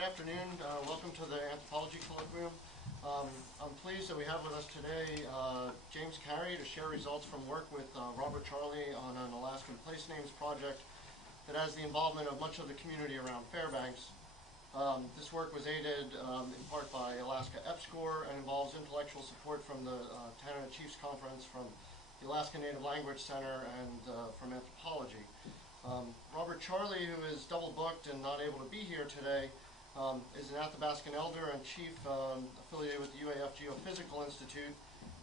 Good afternoon. Welcome to the Anthropology Colloquium. I'm pleased that we have with us today James Kari to share results from work with Robert Charley on an Alaskan place names project that has the involvement of much of the community around Fairbanks. This work was aided in part by Alaska EPSCoR and involves intellectual support from the Tanana Chiefs Conference, from the Alaska Native Language Center, and from anthropology. Robert Charley, who is double booked and not able to be here today, is an Athabascan elder and chief affiliated with the UAF Geophysical Institute.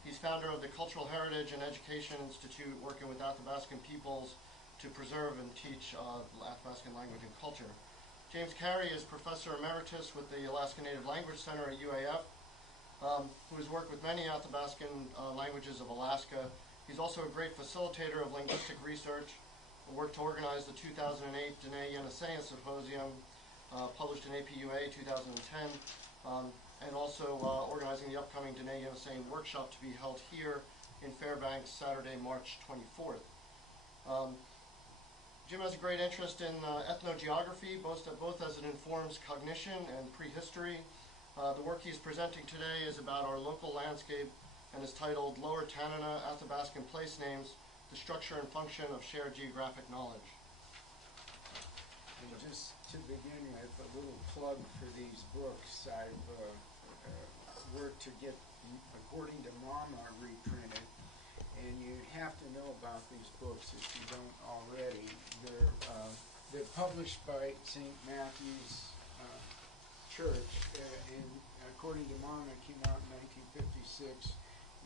He's founder of the Cultural Heritage and Education Institute, working with Athabascan peoples to preserve and teach Athabascan language and culture. James Kari is Professor Emeritus with the Alaska Native Language Center at UAF, who has worked with many Athabascan languages of Alaska. He's also a great facilitator of linguistic research, worked to organize the 2008 Dene Yenissean Symposium, published in APUA 2010, and also organizing the upcoming Dene Yenissean workshop to be held here in Fairbanks Saturday, March 24th. Jim has a great interest in ethnogeography, both as it informs cognition and prehistory. The work he's presenting today is about our local landscape and is titled Lower Tanana Athabascan Place Names, the Structure and Function of Shared Geographic Knowledge. And just to begin with, a little plug for these books. I've worked to get According to Mama reprinted, and you have to know about these books if you don't already. They're published by St. Matthew's Church, and According to Mama came out in 1956.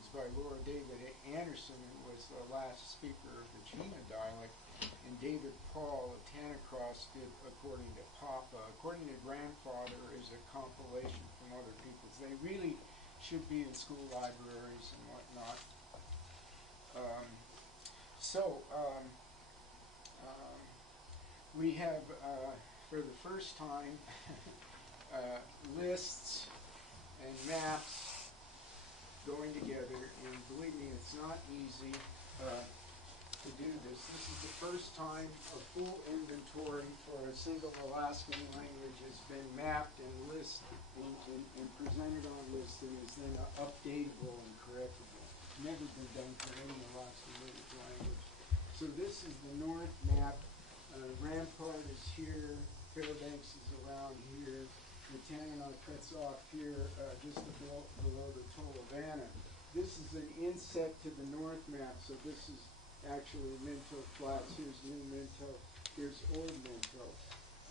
It's by Laura David Anderson, who was the last speaker of the Chena dialect, and David Paul of Tanacross did According to Papa. According to Grandfather is a compilation from other people's. They really should be in school libraries and whatnot. We have, for the first time, lists and maps going together, and believe me, it's not easy to do this. This is the first time a full inventory for a single Alaskan language has been mapped and listed and presented on lists, and is then updatable and correctable. Never been done for any Alaskan native language. So this is the north map. Rampart is here, Fairbanks is around here, the Tanana cuts off here just below the Tolovana. This is an inset to the north map, so this is actually Minto Flats. Here's New Minto, here's Old Minto.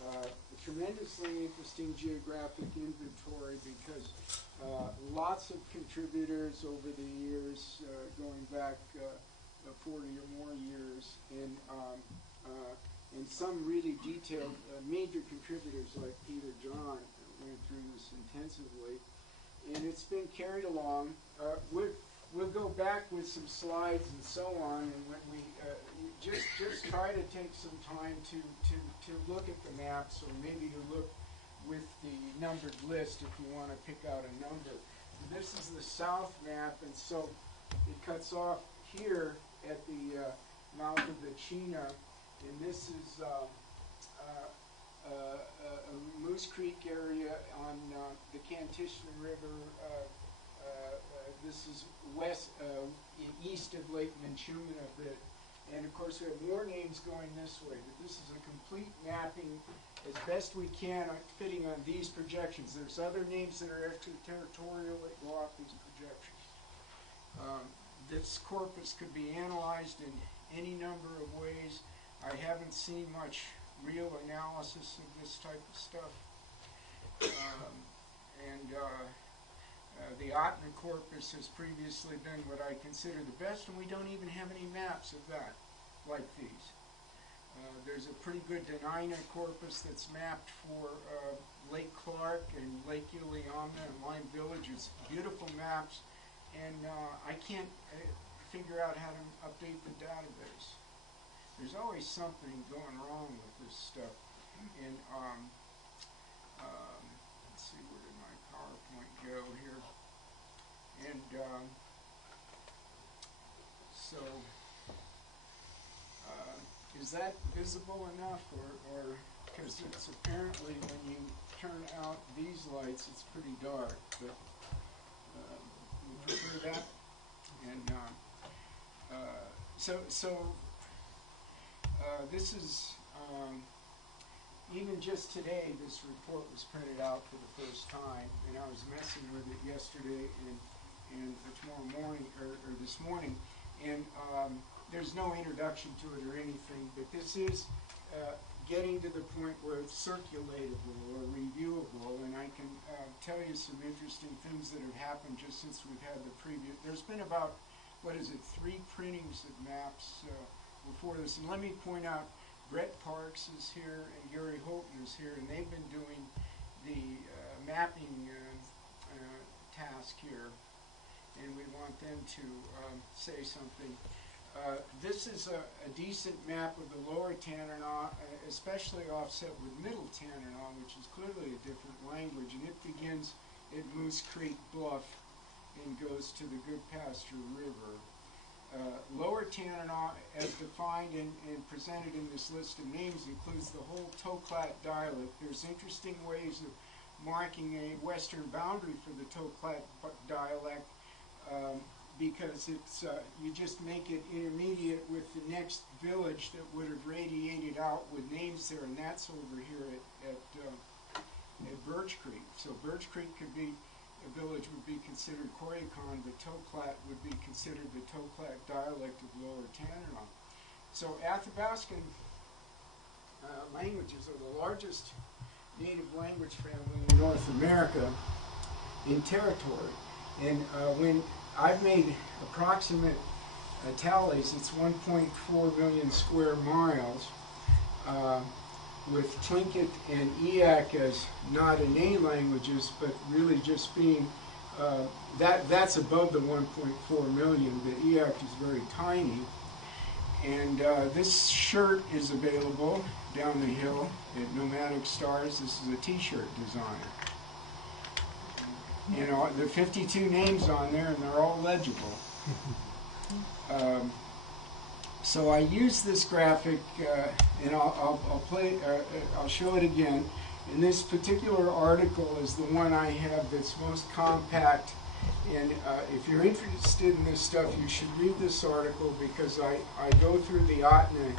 A tremendously interesting geographic inventory because lots of contributors over the years, going back 40 or more years, and some really detailed major contributors like Peter John went through this intensively, and it's been carried along. We'll go back with some slides and so on, and when we just try to take some time to look at the maps, or maybe to look with the numbered list if you want to pick out a number. This is the south map, and so it cuts off here at the mouth of the Chena, and this is Moose Creek area on the Kantishna River. This is east of Lake Minchumina a bit. And of course we have more names going this way, but this is a complete mapping as best we can fitting on these projections. There's other names that are extraterritorial that go off these projections. This corpus could be analyzed in any number of ways. I haven't seen much real analysis of this type of stuff. The Otna corpus has previously been what I consider the best, and we don't even have any maps of that like these. There's a pretty good Dena'ina corpus that's mapped for Lake Clark and Lake Iliamna and Lime Village. It's beautiful maps, and I can't figure out how to update the database. There's always something going wrong with this stuff. And let's see, where did my PowerPoint go here? And is that visible enough, or because it's apparently when you turn out these lights, it's pretty dark, but we prefer that. And this is, even just today, this report was printed out for the first time, and I was messing with it yesterday and tomorrow morning, or this morning, and there's no introduction to it or anything, but this is getting to the point where it's circulatable or reviewable, and I can tell you some interesting things that have happened just since we've had the previous. There's been about, 3 printings of maps before this, and let me point out, Brett Parks is here and Gary Houghton is here, and they've been doing the mapping task here, and we want them to say something. This is a decent map of the Lower Tanana, especially offset with Middle Tanana, which is clearly a different language, and it begins at Moose Creek Bluff and goes to the Good Pasture River. Lower Tanana, as defined and presented in this list of names, includes the whole Toklat dialect. There's interesting ways of marking a western boundary for the Toklat dialect, because it's you just make it intermediate with the next village that would have radiated out with names there, and that's over here at Birch Creek. So Birch Creek could be, a village would be considered Koyukon, but Toklat would be considered the Toklat dialect of Lower Tanana. So Athabascan languages are the largest native language family in North America in territory, and when I've made approximate tallies, it's 1.4 million square miles, with Tlingit and Eyak as not innate languages, but really just being, that's above the 1.4 million. The Eyak is very tiny. And this shirt is available down the hill at Nomadic Stars. This is a t-shirt designer. You know, there are 52 names on there, and they're all legible. So I use this graphic, and I'll show it again. And this particular article is the one I have that's most compact. And if you're interested in this stuff, you should read this article, because I go through the Atna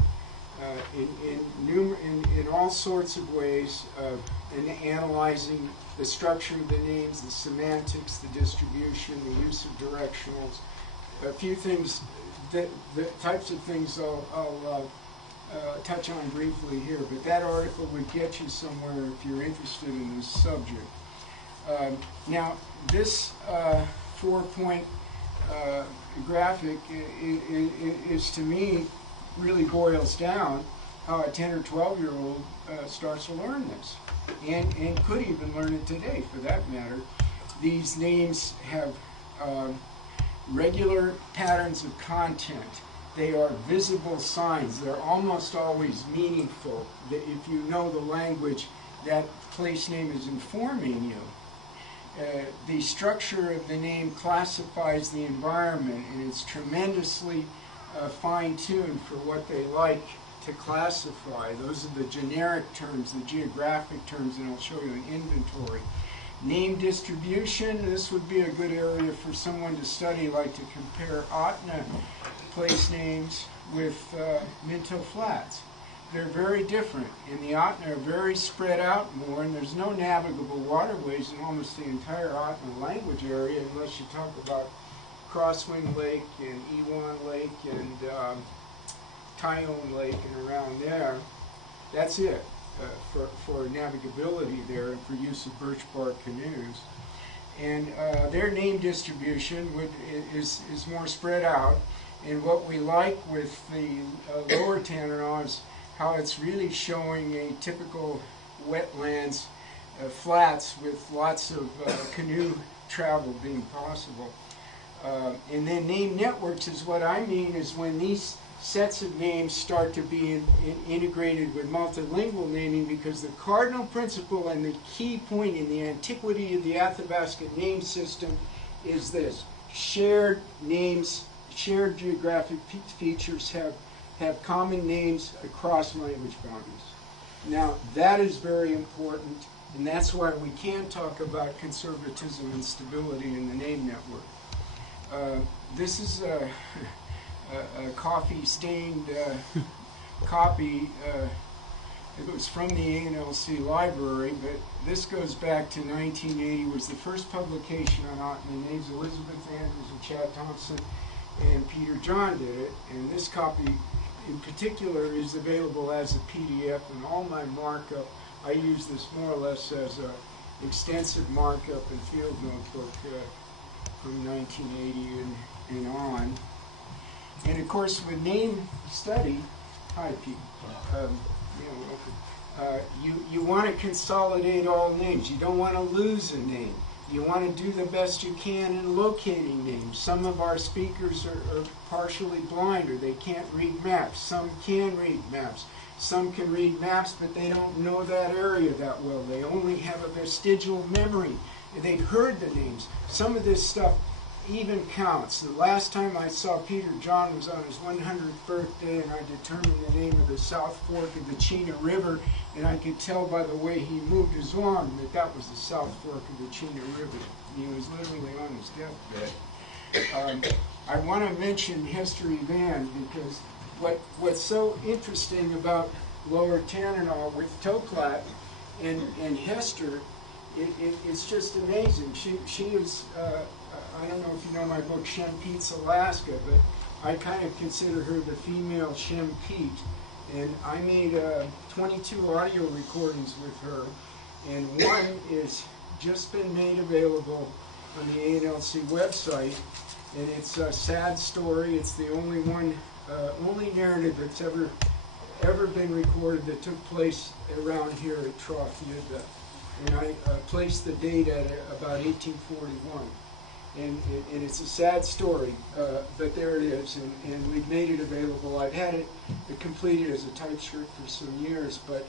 in all sorts of ways, in analyzing the structure of the names, the semantics, the distribution, the use of directionals. A few things, the types of things I'll touch on briefly here, but that article would get you somewhere if you're interested in this subject. Now, this 4-point graphic is, to me, really boils down how a 10 or 12-year-old starts to learn this, and could even learn it today, for that matter. These names have regular patterns of content. They are visible signs. They're almost always meaningful. If you know the language, that place name is informing you. The structure of the name classifies the environment, and it's tremendously fine-tuned for what they like to classify. Those are the generic terms, the geographic terms, and I'll show you an inventory. Name distribution, this would be a good area for someone to study, like to compare Atna place names with Minto Flats. They're very different, and the Atna are very spread out more, and there's no navigable waterways in almost the entire Atna language area, unless you talk about Crosswing Lake and Ewan Lake and Tyone Lake and around there. That's it for navigability there and for use of birch bark canoes. And their name distribution is more spread out. And what we like with the Lower Tanana is how it's really showing a typical wetlands flats with lots of canoe travel being possible. And then name networks is what I mean is when these sets of names start to be integrated with multilingual naming, because the cardinal principle and the key point in the antiquity of the Athabascan name system is this: shared names, shared geographic features have common names across language boundaries. Now, that is very important And that's why we can talk about conservatism and stability in the name network. This is a coffee-stained copy. It was from the ANLC library, but this goes back to 1980. It was the first publication on Ottoman names. Elizabeth Andrews and Chad Thompson and Peter John did it. And this copy in particular is available as a PDF, and all my markup, I use this more or less as an extensive markup and field notebook from 1980 and on. And of course, with name study, hi Pete, you want to consolidate all names. You don't want to lose a name. You want to do the best you can in locating names. Some of our speakers are partially blind, or they can't read maps. Some can read maps. Some can read maps, but they don't know that area that well. They only have a vestigial memory. They've heard the names. Some of this stuff even counts. The last time I saw Peter John was on his 100th birthday, and I determined the name of the South Fork of the Chena River, and I could tell by the way he moved his arm that that was the South Fork of the Chena River. He was literally on his deathbed. I want to mention History Van, because what's so interesting about Lower Tanana with Toklat and Hester, it's just amazing. She is, I don't know if you know my book, Shem Pete's Alaska, but I kind of consider her the female Shem Pete. And I made 22 audio recordings with her, and one is just been made available on the ANLC website, and it's a sad story. It's the only one, only narrative that's ever been recorded that took place around here at Trough Yucca. And I placed the date at about 1841. And it's a sad story, but there it is, and we've made it available. I've had it completed as a typescript for some years, but,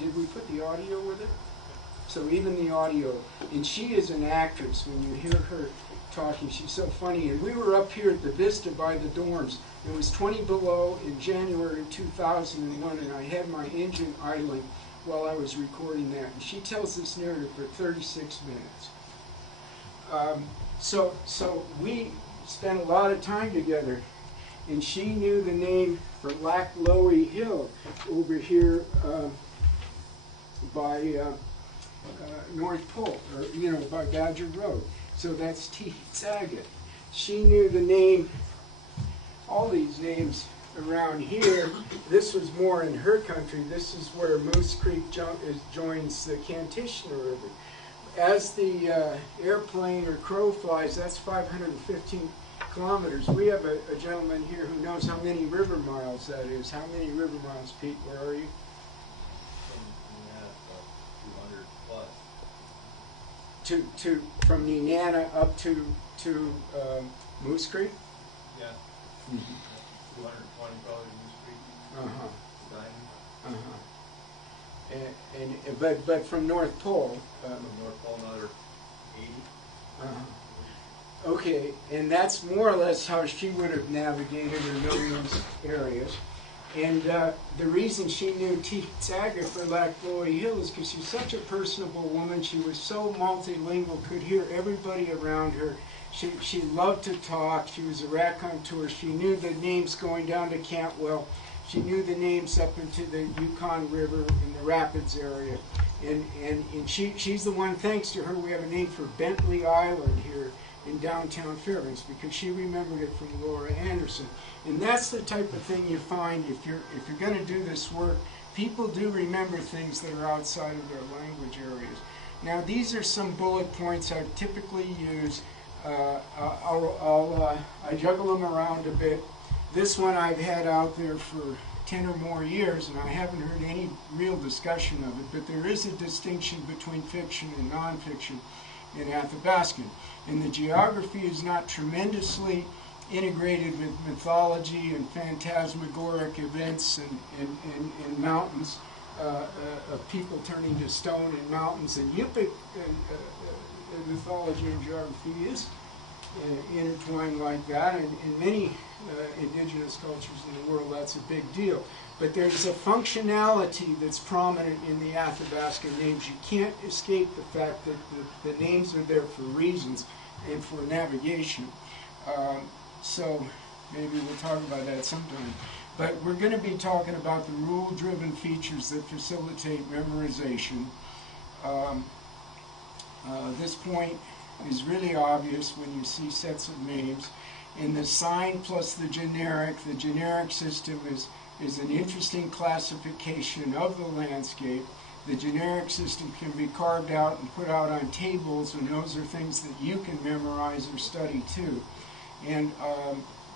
did we put the audio with it? So even the audio, and she is an actress. When you hear her talking, she's so funny. And we were up here at the Vista by the dorms. It was 20 below in January 2001, and I had my engine idling while I was recording that. And she tells this narrative for 36 minutes. So we spent a lot of time together, and she knew the name for Lac Lowy Hill over here by North Pole, or by Badger Road. So that's Tehetsagat. She knew the name, all these names around here. This was more in her country. This is where Moose Creek joins the Kantishna River. As the airplane or crow flies, that's 515 kilometers. We have a gentleman here who knows how many river miles that is. How many river miles, Pete? Where are you? From 200 plus. From Nenana up to Moose Creek? Yeah. 220 probably Moose Creek. Uh-huh. Diamond. Uh-huh. But from North Pole. From North Pole, another 80. Okay, and that's more or less how she would have navigated or known those areas. And the reason she knew Tehetsagat for Lac Lowy Hill is because she's such a personable woman. She was so multilingual, could hear everybody around her. She loved to talk. She was a raconteur. She knew the names going down to Cantwell. She knew the names up into the Yukon River in the Rapids area. And she's the one, thanks to her, we have a name for Bentley Island here in downtown Fairbanks, because she remembered it from Laura Anderson. And that's the type of thing you find if you're going to do this work. People do remember things that are outside of their language areas. Now, these are some bullet points I typically use. I juggle them around a bit. This one I've had out there for 10 or more years, and I haven't heard any real discussion of it, but there is a distinction between fiction and nonfiction in Athabascan. And the geography is not tremendously integrated with mythology and phantasmagoric events and mountains, of people turning to stone in mountains. And Yupik mythology and geography is intertwined like that, and in many indigenous cultures in the world that's a big deal. But there's a functionality that's prominent in the Athabascan names. You can't escape the fact that the names are there for reasons and for navigation. So maybe we'll talk about that sometime. But we're going to be talking about the rule-driven features that facilitate memorization. This point is really obvious when you see sets of names. In the sign plus the generic system is an interesting classification of the landscape. The generic system can be carved out and put out on tables, and those are things that you can memorize or study too. And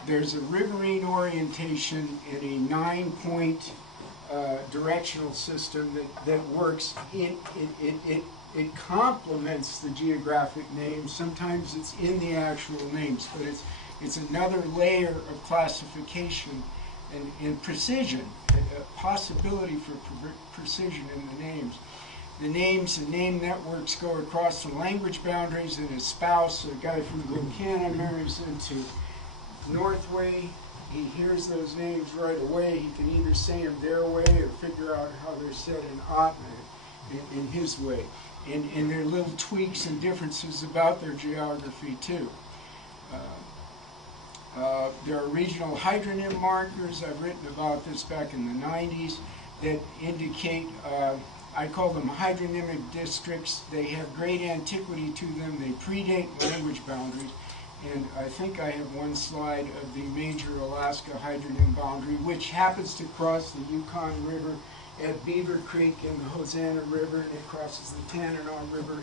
there's a riverine orientation in a 9-point directional system that works. It complements the geographic names. Sometimes it's in the actual names, but it's another layer of classification and precision, a possibility for precision in the names. The names and name networks go across the language boundaries, and his spouse, a guy from Gokana, marries into Northway. He hears those names right away. He can either say them their way or figure out how they're said in Ottoman, in his way. And there are little tweaks and differences about their geography too. There are regional hydronym markers. I've written about this back in the 90s that indicate, I call them hydronymic districts. They have great antiquity to them. They predate language boundaries. And I think I have one slide of the major Alaska hydronym boundary, which happens to cross the Yukon River at Beaver Creek and the Hosanna River, and it crosses the Tanana River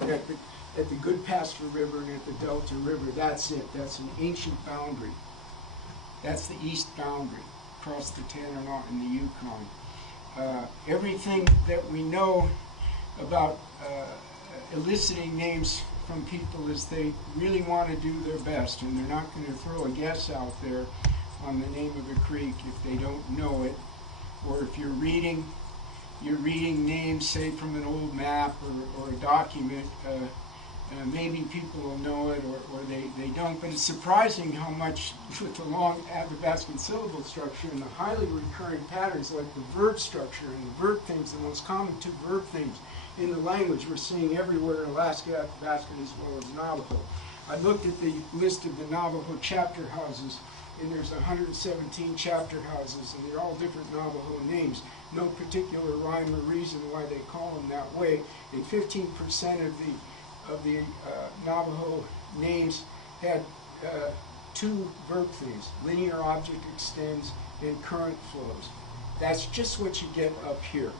at the Good Pasture River and at the Delta River. That's it. That's an ancient boundary. That's the east boundary, across the Tanana and the Yukon. Everything that we know about eliciting names from people is they really want to do their best, and they're not going to throw a guess out there on the name of a creek if they don't know it. Or if you're reading names, say from an old map or a document, maybe people will know it or they don't. But it's surprising how much, with the long Athabascan syllable structure and the highly recurring patterns like the verb structure and the verb themes, the most common two verb themes in the language we're seeing everywhere in Alaska Athabascan as well as Navajo. I looked at the list of the Navajo chapter houses, and there's 117 chapter houses, and they're all different Navajo names. No particular rhyme or reason why they call them that way. And 15% of the Navajo names had two verb themes: linear object extends and current flows. That's just what you get up here.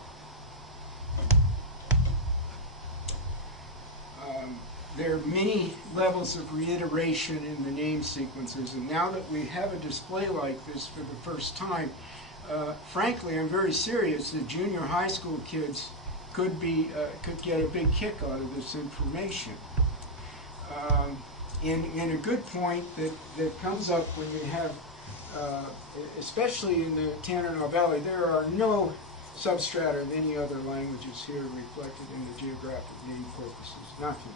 There are many levels of reiteration in the name sequences, and now that we have a display like this for the first time, frankly, I'm very serious that junior high school kids could get a big kick out of this information. And a good point that comes up when you have, especially in the Tanana Valley, there are no substrata of any other languages here reflected in the geographic name corpuses. Nothing.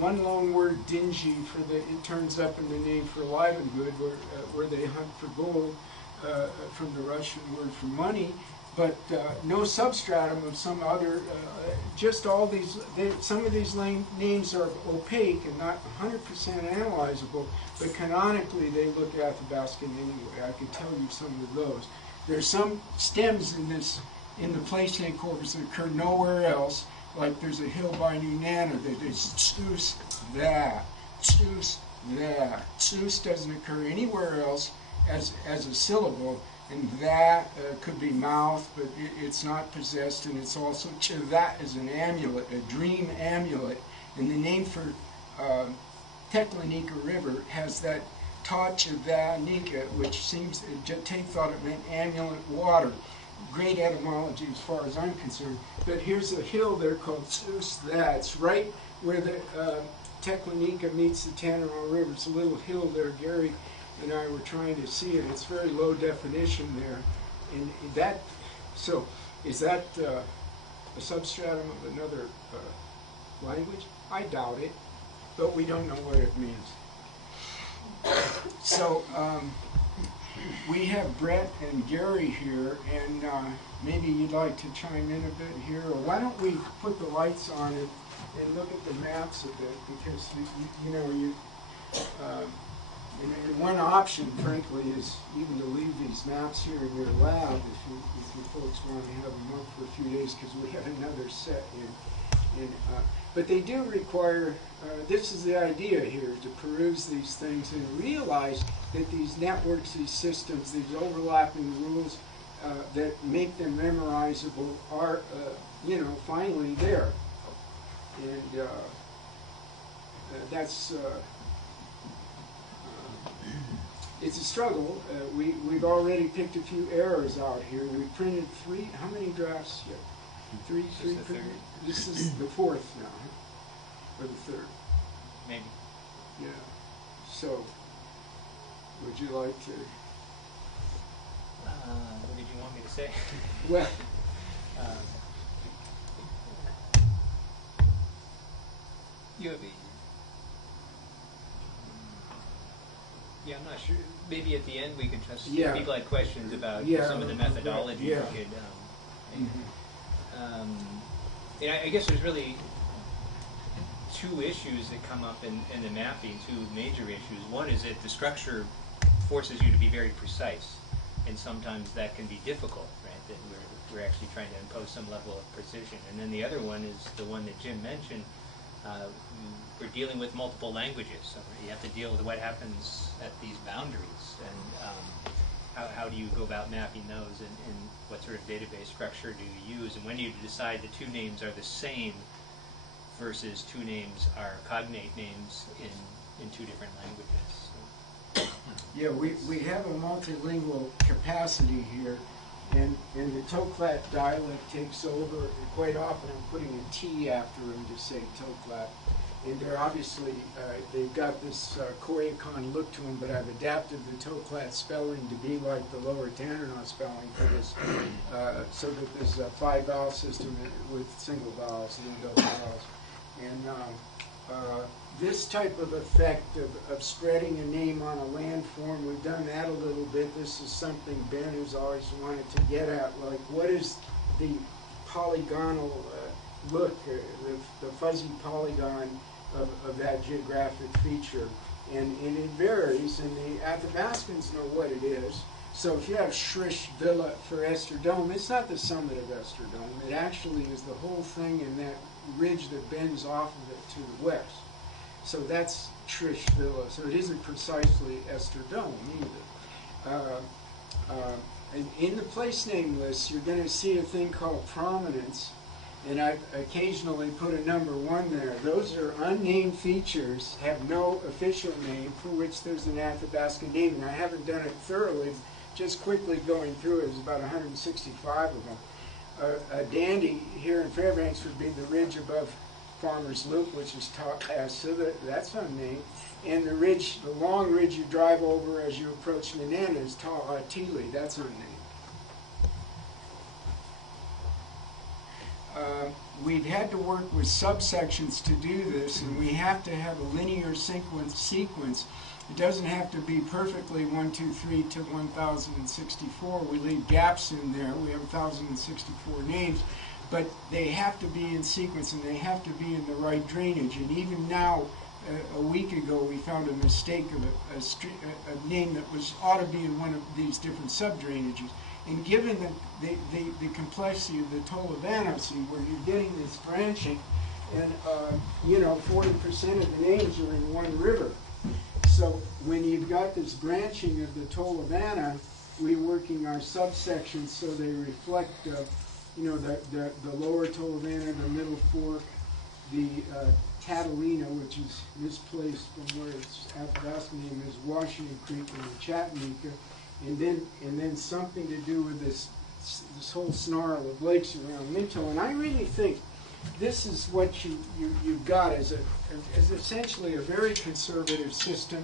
One lone word, dingy, it turns up in the name for livelihood, where they hunt for gold, from the Russian word for money, but no substratum of some other, just all these, some of these names are opaque and not 100% analyzable, but canonically they look Athabascan anyway. I could tell you some of those. There's some stems in the place name corpus that occur nowhere else. Like there's a hill by New Nana that is tsus that, tsus that. Tsus doesn't occur anywhere else as a syllable, and that could be mouth, but it's not possessed, and it's also that is an amulet, a dream amulet. And the name for Teklanika River has that Tachavanika, which seems, Tate thought it meant amulet water. Great etymology as far as I'm concerned. But here's a hill there called Tsus that. It's right where the Teklanika meets the Tanana River. It's a little hill there. Gary and I were trying to see it. It's very low definition there. And that, so is that a substratum of another language? I doubt it, but we don't know what it means. So we have Brett and Gary here, and maybe you'd like to chime in a bit here, or why don't we put the lights on it and look at the maps a bit, because and one option, frankly, is even to leave these maps here in your lab if you folks want to have them up for a few days, because we have another set but they do require, this is the idea here, to peruse these things and realize that these networks, these systems, these overlapping rules that make them memorizable are, finally there. And that's, it's a struggle. We've already picked a few errors out here. We printed three, how many drafts yet? Three printed? This is the fourth now, huh? Or the third? Maybe. Yeah. So, would you like to? What did you want me to say? Well, yeah, I'm not sure. Maybe at the end we could just, Yeah. if people had questions about Yeah, some of the methodology, yeah. we could, I guess there's really two issues that come up in the mapping, two major issues. One is that the structure forces you to be very precise, and sometimes that can be difficult, right? That we're actually trying to impose some level of precision. And then the other one is the one that Jim mentioned. We're dealing with multiple languages, so you have to deal with what happens at these boundaries, and how do you go about mapping those, and what sort of database structure do you use, and when do you decide that two names are the same versus two names are cognate names in two different languages. So. yeah, we have a multilingual capacity here, and the Toklat dialect takes over. Quite often I'm putting a T after them to say Toklat. And they're obviously, they've got this Koyukon look to them, but I've adapted the Toklat spelling to be like the Lower Tanana spelling for this, so that there's a 5-vowel system with single vowels, and double vowels. And this type of effect of spreading a name on a landform, we've done that a little bit. This is something Ben has always wanted to get at, like what is the polygonal look, the fuzzy polygon of that geographic feature, and it varies, and the Athabascans know what it is. So if you have Shrish Villa for Esterdome, it's not the summit of Esterdome. It actually is the whole thing in that ridge that bends off of it to the west. So that's Shrish Villa. So it isn't precisely Esterdome either. And in the place name list, you're going to see a thing called prominence. And I occasionally put a number 1 there. Those are unnamed features, have no official name, for which there's an Athabascan name. And I haven't done it thoroughly, just quickly going through it. There's about 165 of them. A dandy here in Fairbanks would be the ridge above Farmer's Loop, which is so that's unnamed. And the ridge, the long ridge you drive over as you approach Nanana is Tili, that's unnamed. We've had to work with subsections to do this, and we have to have a linear sequence. It doesn't have to be perfectly 1, 2, 3 to 1064. We leave gaps in there. We have 1064 names, but they have to be in sequence, and they have to be in the right drainage. And even now, a week ago, we found a mistake of a name that ought to be in one of these different sub-drainages. And given the complexity of the Tolavanos, where you're getting this branching, and 40% of the names are in one river. So when you've got this branching of the Tolavana, we're working our subsections so they reflect, the lower Tolavana, the middle fork, the Catalina, which is misplaced from where its Athabascan name is, Washington Creek, and the Chattanooga. And then something to do with this whole snarl of lakes around Minto. And I really think this is what you've got as essentially a very conservative system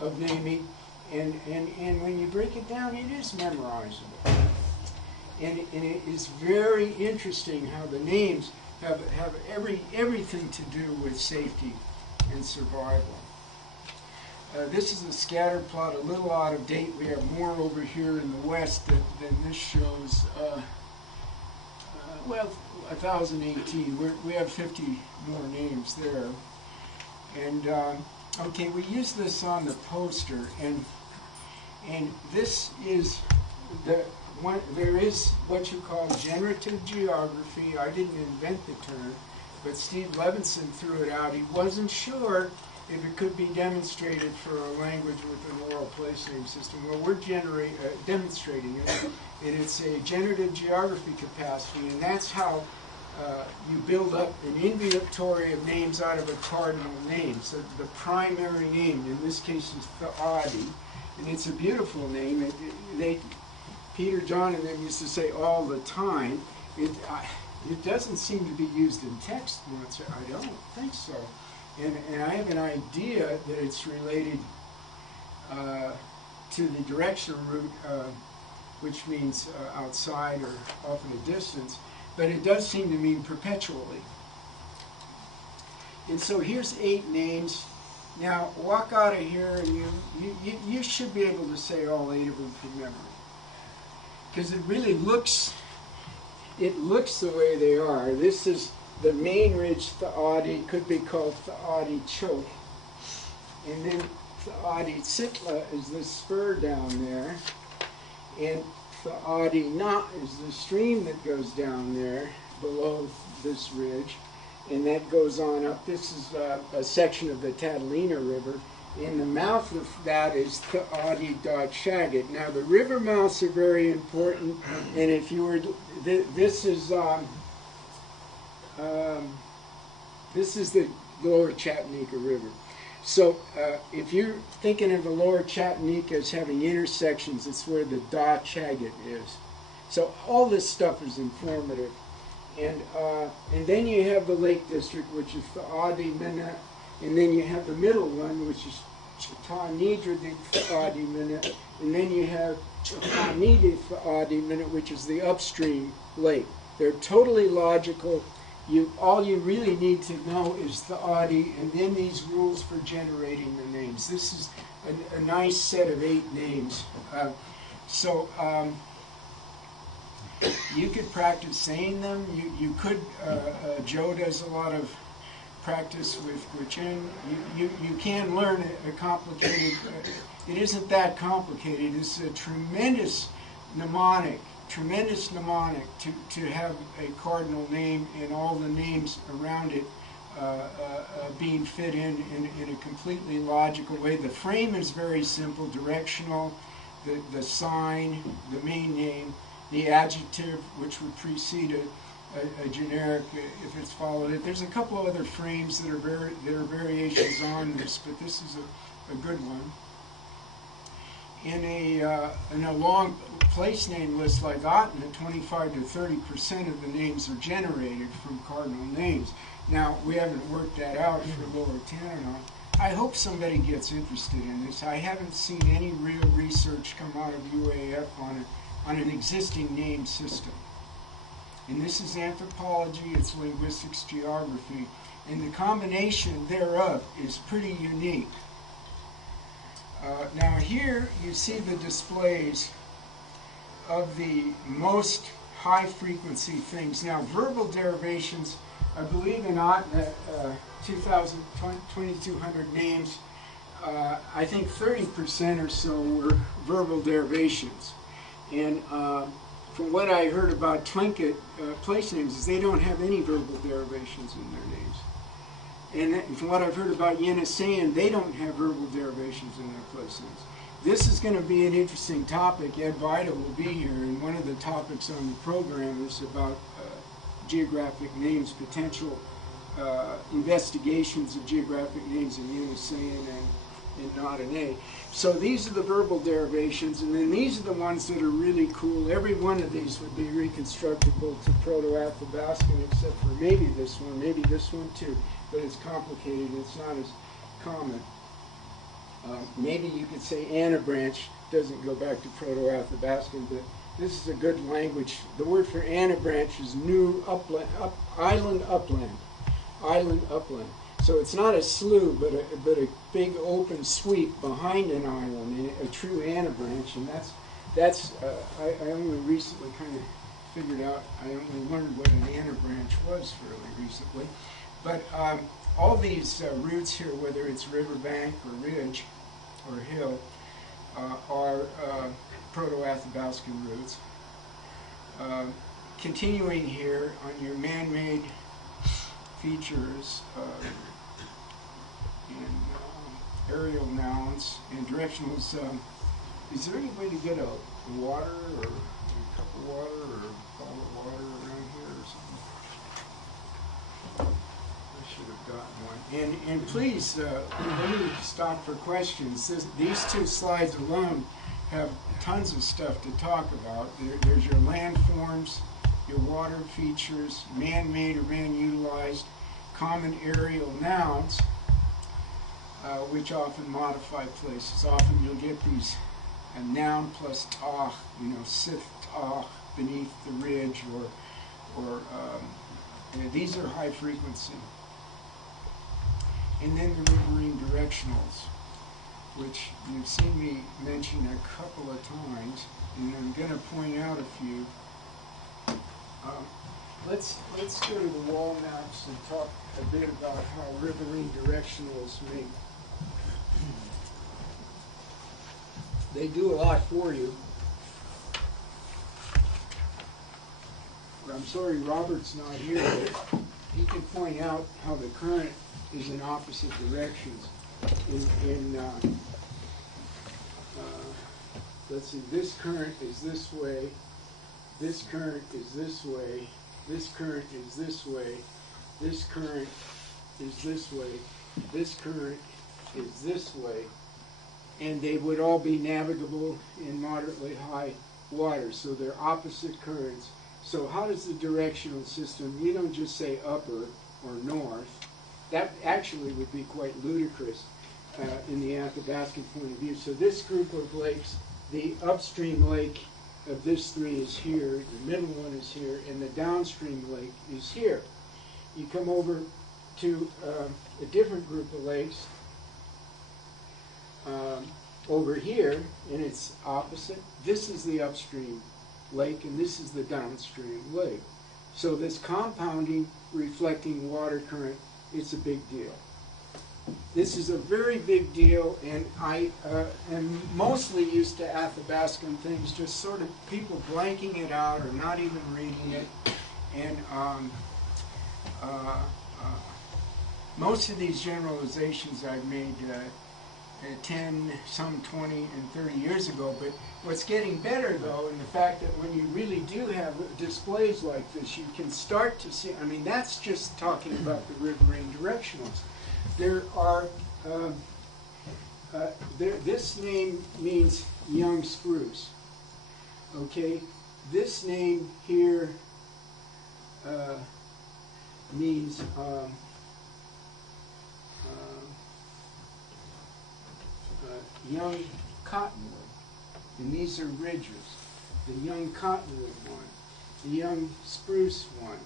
of naming. And when you break it down, it is memorizable. And it is very interesting how the names have everything to do with safety and survival. This is a scatter plot, a little out of date. We have more over here in the west than this shows. Well, 1018. We have 50 more names there. And okay, we use this on the poster, and this is the one. There is what you call generative geography. I didn't invent the term, but Steve Levinson threw it out. He wasn't sure if it could be demonstrated for a language with an oral place name system. Well, we're demonstrating it, and it's a generative geography capacity, and that's how you build up an inventory of names out of a cardinal name. So the primary name, in this case, is Tha'adi, and it's a beautiful name. Peter, John, and them used to say all the time. It doesn't seem to be used in text much. I don't think so. And I have an idea that it's related to the directional root, which means outside or off in a distance, but it does seem to mean perpetually. And so here's 8 names. Now walk out of here and you should be able to say all 8 of them from memory, because it really looks the way they are. This is the main ridge Tha'adi, could be called Tha'adi Choke. And then Tha'adi Sitla is the spur down there. And Tha'adi Na is the stream that goes down there below this ridge. And that goes on up. This is a section of the Catalina River. In the mouth of that is Tha'adi Da Chagat. Now the river mouths are very important. And if you were, this is the Lower Chattanooga River. So if you're thinking of the Lower Chattanooga as having intersections, it's where the Da Chagat is. So all this stuff is informative. And then you have the Lake District, which is Tha'adi Mina, and then you have the middle one, which is Ch'tanidra de Tha'adi Mina, and then you have Ch'tanidi Tha'adi Mina, which is the upstream lake. They're totally logical. All you really need to know is Tha'adi, and then these rules for generating the names. This is a nice set of 8 names. You could practice saying them. You could, Joe does a lot of practice with Gwich'in. You can learn a complicated, it isn't that complicated. It's a tremendous mnemonic to have a cardinal name and all the names around it being fit in a completely logical way. The frame is very simple, directional, the sign, the main name, the adjective, which would precede a generic if it's followed it. There's a couple of other frames that are variations on this, but this is a good one. In a long place name list like Otna, 25 to 30% of the names are generated from cardinal names. Now, we haven't worked that out for Lower Tanana. I hope somebody gets interested in this. I haven't seen any real research come out of UAF on an existing name system. And this is anthropology, it's linguistics, geography, and the combination thereof is pretty unique. Now here you see the displays of the most high frequency things. Now verbal derivations, I believe in 2,200 names, I think 30% or so were verbal derivations. And from what I heard about Tlingit place names is they don't have any verbal derivations in their names. And from what I've heard about Yeniseian, they don't have verbal derivations in their place names. This is going to be an interesting topic. Ed Vida will be here, and one of the topics on the program is about geographic names, potential investigations of geographic names in Yeniseian and Nodine. So these are the verbal derivations, and then these are the ones that are really cool. Every one of these would be reconstructible to Proto-Athabascan, except for maybe this one too. But it's complicated, it's not as common. Maybe you could say Anabranch doesn't go back to Proto-Athabascan, but this is a good language. The word for Anabranch is new upland, island upland. So it's not a slough, but a big open sweep behind an island, and a true anabranch, and I only recently kind of figured out, I only learned what an anabranch was fairly recently. But all these roots here, whether it's riverbank or ridge or hill, are Proto-Athabascan roots. Continuing here on your man-made features and aerial nouns and directionals, is there any way to get a water or a cup of water or a bottle of water around here or something? I should have gotten one. And please, let me stop for questions. These two slides alone have tons of stuff to talk about. There's your landforms, your water features, man-made or man-utilized, common aerial nouns, which often modify places. Often you'll get these a noun plus tah, sith tah beneath the ridge, or these are high frequency. And then the riverine directionals, which you've seen me mention a couple of times, and I'm going to point out a few. Let's go to the wall maps and talk a bit about how riverine directionals make. They do a lot for you. I'm sorry Robert's not here, but he can point out how the current is in opposite directions. Let's see, this current is this way, this current is this way, this current is this way, this current is this way, this current is this way, and they would all be navigable in moderately high water, so they're opposite currents. So how does the directional system, you don't just say upper or north, that actually would be quite ludicrous in the Athabascan point of view. So this group of lakes, the upstream lake of this three is here, the middle one is here, and the downstream lake is here. You come over to a different group of lakes over here, and it's opposite. This is the upstream lake, and this is the downstream lake. So this compounding, reflecting water current, it's a big deal. This is a very big deal, and I am mostly used to Athabascan things, just sort of people blanking it out or not even reading it. And most of these generalizations I've made 10, some 20, and 30 years ago. But what's getting better, though, in the fact that when you really do have displays like this, you can start to see, I mean, that's just talking about the riverine directionals. There are, this name means young spruce, okay? This name here means young cottonwood, and these are ridges. The young cottonwood one, the young spruce one.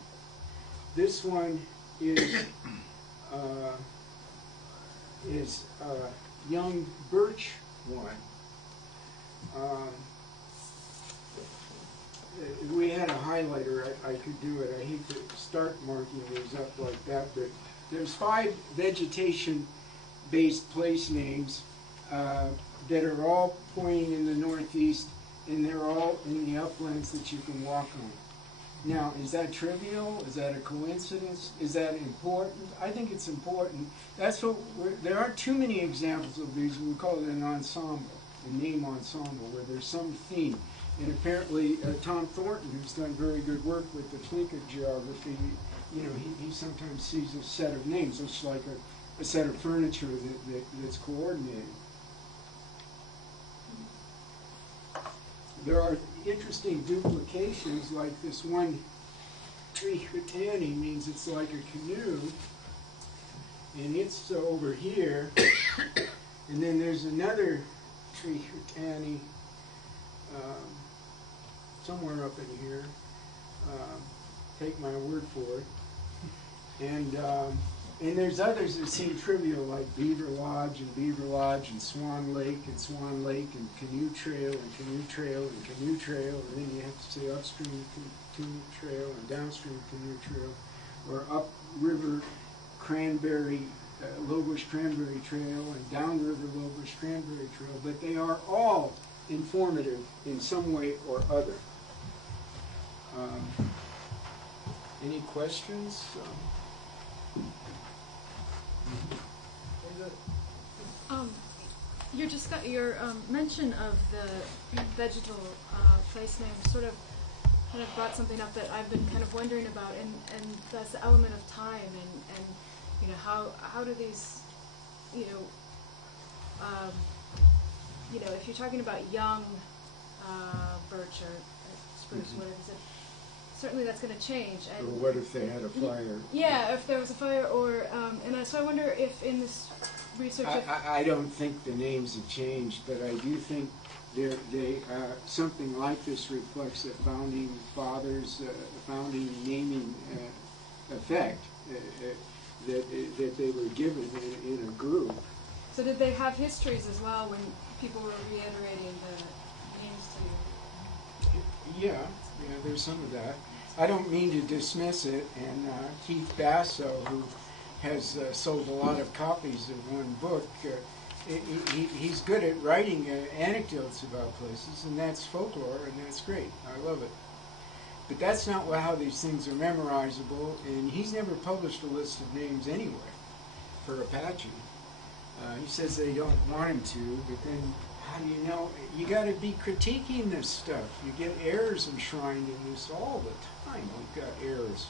This one is young birch one. If we had a highlighter, I could do it. I hate to start marking those up like that, but there's 5 vegetation-based place names that are all pointing in the northeast, and they're all in the uplands that you can walk on. Now, is that trivial? Is that a coincidence? Is that important? I think it's important. That's what there aren't too many examples of these. We call it an ensemble, a name ensemble, where there's some theme. And apparently, Tom Thornton, who's done very good work with the Tlingit geography, he sometimes sees a set of names. It's like a set of furniture that's coordinated. There are interesting duplications, like this one tree hutani means it's like a canoe, and it's over here. And then there's another tree hutani somewhere up in here. Take my word for it. And And there's others that seem trivial, like Beaver Lodge and Swan Lake and Canoe Trail and Canoe Trail and Canoe Trail, and then you have to say upstream Canoe Trail and downstream Canoe Trail, or upriver Cranberry, Lowbush Cranberry Trail and downriver Lowbush Cranberry Trail, but they are all informative in some way or other. Any questions? Your mention of the vegetal place name sort of kind of brought something up that I've been kind of wondering about, and that's the element of time, and you know, how do these, if you're talking about young birch or spruce, whatever it is, certainly that's going to change. And or what if they had a fire? Yeah, if there was a fire, or so I wonder if in this research, I don't think the names have changed, but I do think something like this reflects a founding fathers, founding naming effect that they were given in a group. So did they have histories as well when people were reiterating the names to you? Yeah, there's some of that. I don't mean to dismiss it, and Keith Basso, who has sold a lot of copies of one book, he's good at writing anecdotes about places, and that's folklore, and that's great. I love it. But that's not how these things are memorizable, and he's never published a list of names anyway for Apache. He says they don't want him to, but then how do you know? You got to be critiquing this stuff. You get errors enshrined in this all the time. We've got errors.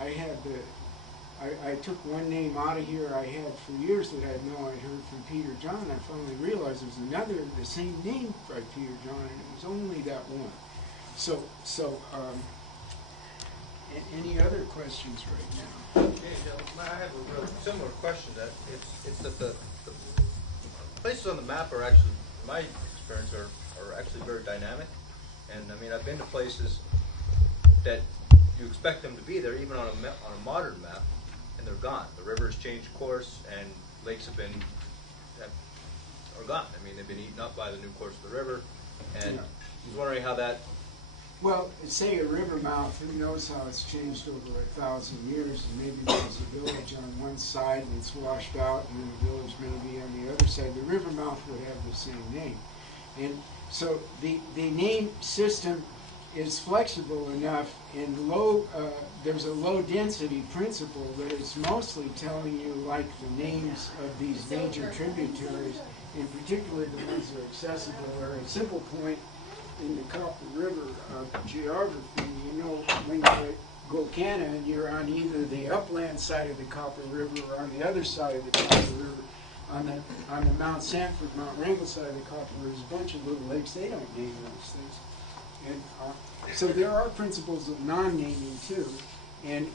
I took one name out of here I had for years that I know I heard from Peter John. I finally realized there was another, the same name by Peter John, and it was only that one. So any other questions right now? I have a real similar question. That it's that the places on the map are actually, in my experience, are actually very dynamic. And I mean, I've been to places that you expect them to be there, even on a modern map, and they're gone. The rivers changed course, and lakes are gone. I mean, they've been eaten up by the new course of the river. And Yeah. I was wondering how that. Well, say a river mouth, who knows how it's changed over 1,000 years, and maybe there's a village on one side and it's washed out, and then the village may be on the other side. The river mouth would have the same name. And so the name system is flexible enough, and there's a low density principle that is mostly telling you like the names of these major tributaries, in particular the ones that are accessible, or a simple point in the Copper River geography. You know, when you're at Golcana, you're on either the upland side of the Copper River or on the other side of the Copper River. On the Mount Sanford, Mount Wrangell side of the Copper River, there's a bunch of little lakes. They don't name those things. And so there are principles of non-naming too. And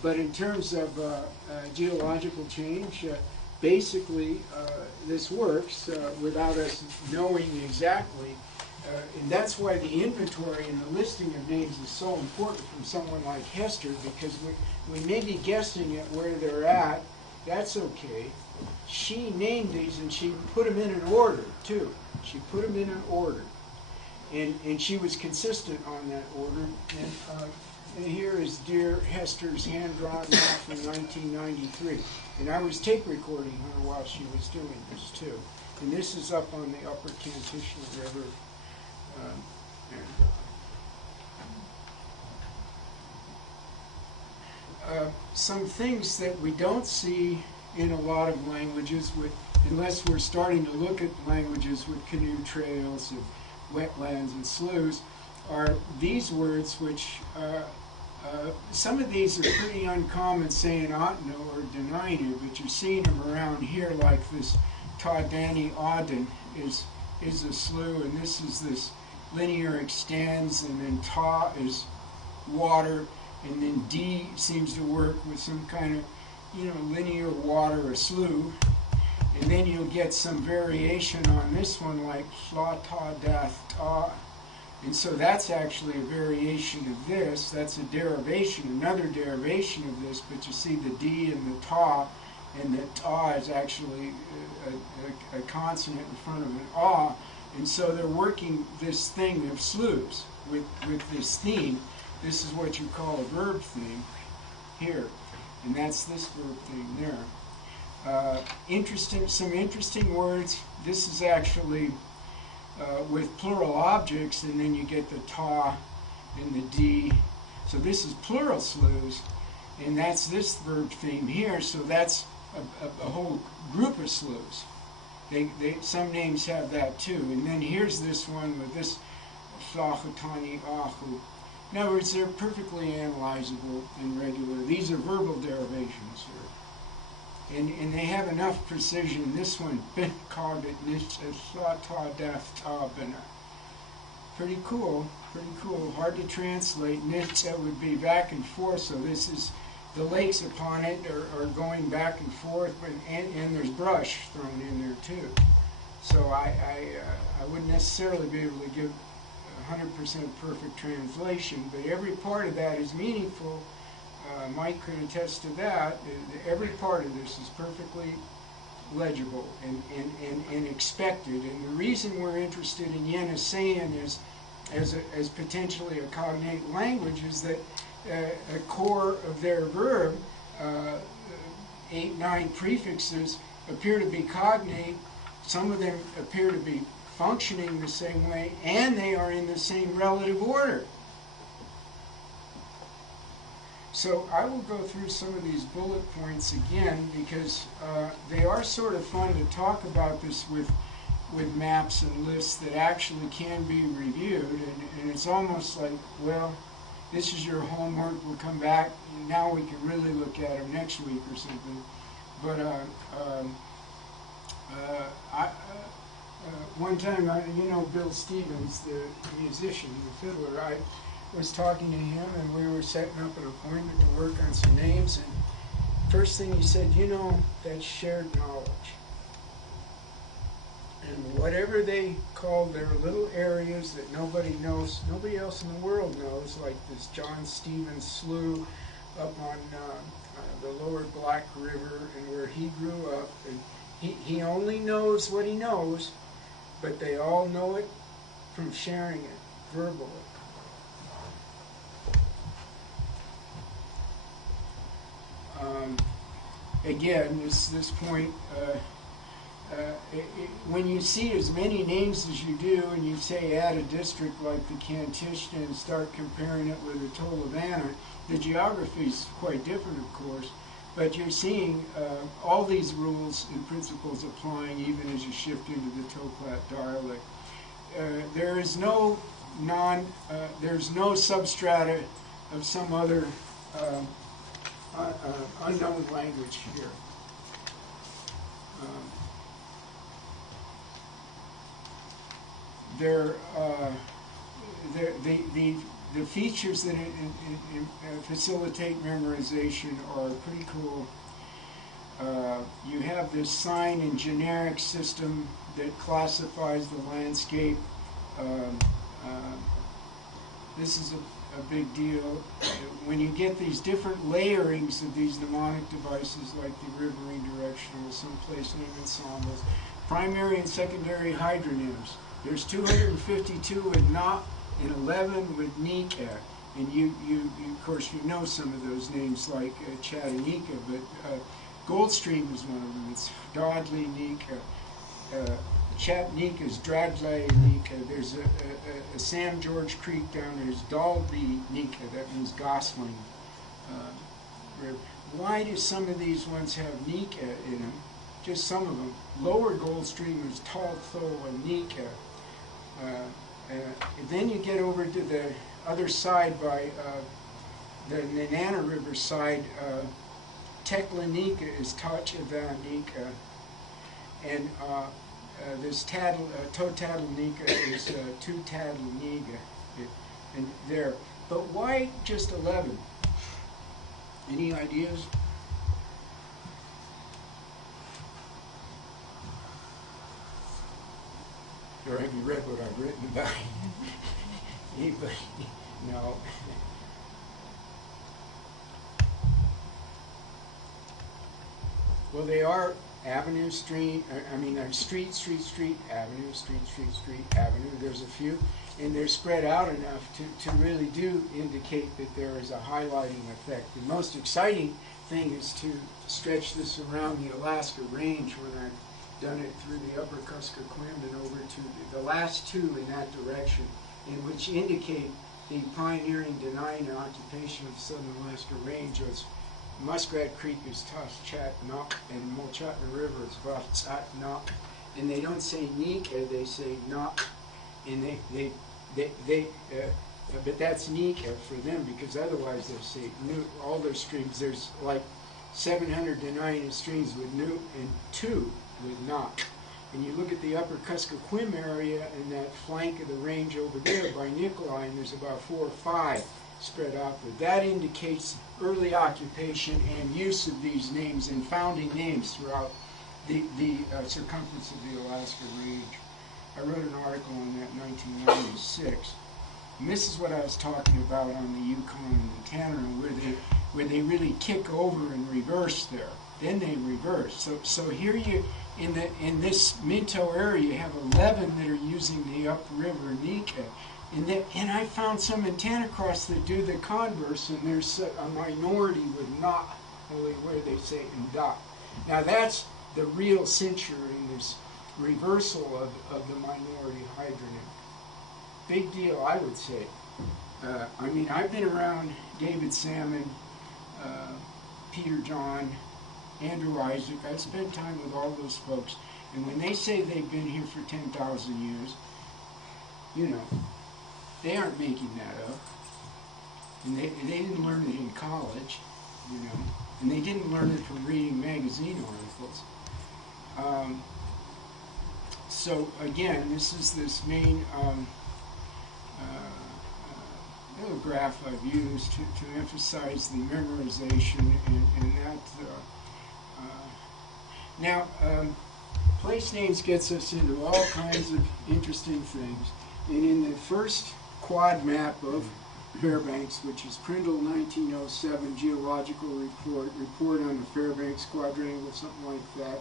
but in terms of geological change, basically this works without us knowing exactly. And that's why the inventory and the listing of names is so important from someone like Hester, because we may be guessing at where they're at. That's okay. She named these, and she put them in an order too. She put them in an order, and she was consistent on that order. And here is dear Hester's hand-drawn map from 1993. And I was tape recording her while she was doing this too. And this is up on the upper Kantishna River. Some things that we don't see in a lot of languages, unless we're starting to look at languages with canoe trails and wetlands and sloughs, are these words, which some of these are pretty uncommon, saying Otno or Denainu, but you're seeing them around here, like this Taudani Auden is a slough, and this is this linear extends, and then Ta is water, and then D seems to work with some kind of, linear water or slough. And then you'll get some variation on this one, like Fla Ta Dath Ta, And so that's actually a variation of this. That's a derivation, another derivation of this, but you see the D and the ta, and the ta is actually a consonant in front of an ah. And so they're working this thing of sloughs with this theme. This is what you call a verb theme here. And that's this verb theme there. Some interesting words. This is actually with plural objects, and then you get the ta and the d. So this is plural sloughs, and that's this verb theme here. So that's a whole group of sloughs. Some names have that too. And then here's this one with this flachatani ahu. In other words, they're perfectly analyzable and regular. These are verbal derivations here. And they have enough precision. This one, pretty cool, pretty cool. Hard to translate. Nitsa would be back and forth, so this is, the lakes upon it are going back and forth, and there's brush thrown in there too. So I wouldn't necessarily be able to give 100% perfect translation, but every part of that is meaningful. Mike could attest to that. Every part of this is perfectly legible and expected. And the reason we're interested in Yeniseian as potentially a cognate language is that a core of their verb, 8, 9 prefixes, appear to be cognate. Some of them appear to be functioning the same way, and they are in the same relative order. So I will go through some of these bullet points again, because they are sort of fun to talk about this with maps and lists that actually can be reviewed, and it's almost like, well, this is your homework, we'll come back, now we can really look at them next week or something. But one time, you know Bill Stevens, the musician, the fiddler, I was talking to him, and we were setting up an appointment to work on some names, and first thing he said, you know, that's shared knowledge. And whatever they call their little areas that nobody knows, nobody else in the world knows, like this John Stevens slough up on the Lower Black River, and where he grew up, and he only knows what he knows, but they all know it from sharing it verbally. Again, this point, when you see as many names as you do, and you say add a district like the Kantishna and start comparing it with the Tolovana, the geography is quite different, of course, but you're seeing all these rules and principles applying even as you shift into the Toklat dialect. There is no there's no substrata of some other unknown language here. The features that facilitate memorization are pretty cool. You have this sign and generic system that classifies the landscape. This is a big deal. When you get these different layerings of these mnemonic devices, like the riverine directional, some place name ensembles, primary and secondary hydronyms. There's 252 with not and 11 with Nika. And you of course, you know some of those names like Chattanooga, but Goldstream is one of them. It's Dodley Nika. Chattanooga is Dradley Nika. There's a Sam George Creek down there. There's Dalby Nika. That means Gosling River. Why do some of these ones have Nika in them? Just some of them. Lower Goldstream is Taltho and Nika. Then you get over to the other side by the Nanana River side. Tekla Nika is Tachavan Nika. And this Total Nika is Tutatl Nika. And there. But why just 11? Any ideas? Or have you read what I've written about? Anybody? No. Well, they are avenue, street, street, avenue, street, avenue. There's a few, and they're spread out enough to really do indicate that there is a highlighting effect. The most exciting thing is to stretch this around the Alaska Range when I've done it through the Upper Kuskokwim and over to the last two in that direction, in which indicate the pioneering, denying, and occupation of the Southern Alaska Range. As Muskrat Creek is Tuskchatnuk, and Mulchatna River is Vatsatnuk, and they don't say Nika, they say Nuk, and but that's Nika for them, because otherwise they say Nu. All their streams, there's like 709 streams with Nu and 2 with Nuk. And you look at the Upper Kuskokwim area and that flank of the range over there by Nikolai, and there's about 4 or 5 spread out there. That indicates early occupation and use of these names and founding names throughout the circumference of the Alaska Range. I wrote an article on that in 1996. And this is what I was talking about on the Yukon and the Tanana, where they really kick over and reverse there. Then they reverse. So here you in this Minto area you have 11 that are using the upriver Nika. And I found some in Tanacross that do the converse, and there's a minority with not, only where they say nda. Now that's the real cincher in this reversal of the minority hydronym. Big deal, I would say. I've been around David Salmon, Peter John, Andrew Isaac. I've spent time with all those folks, and when they say they've been here for 10,000 years, you know, they aren't making that up. And they didn't learn it in college, you know, and they didn't learn it from reading magazine articles. So again, this is this main little graph I've used to emphasize the memorization and that. Now, place names gets us into all kinds of interesting things. And in the first quad map of Fairbanks, which is Prindle 1907 Geological Report on the Fairbanks Quadrangle, something like that.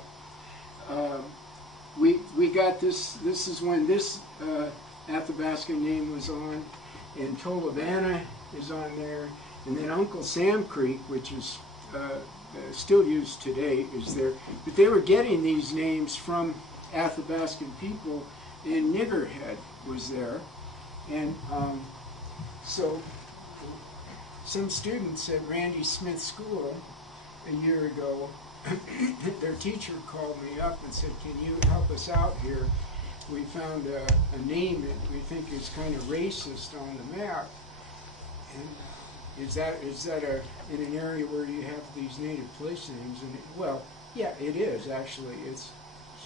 We got this. This is when this Athabascan name was on, and Tolovana is on there, and then Uncle Sam Creek, which is still used today, is there. But they were getting these names from Athabascan people, and Niggerhead was there. And so some students at Randy Smith School a year ago, their teacher called me up and said, "Can you help us out here? We found a name that we think is kind of racist on the map. And is that in an area where you have these native place names?" And well, yeah, it is actually. It's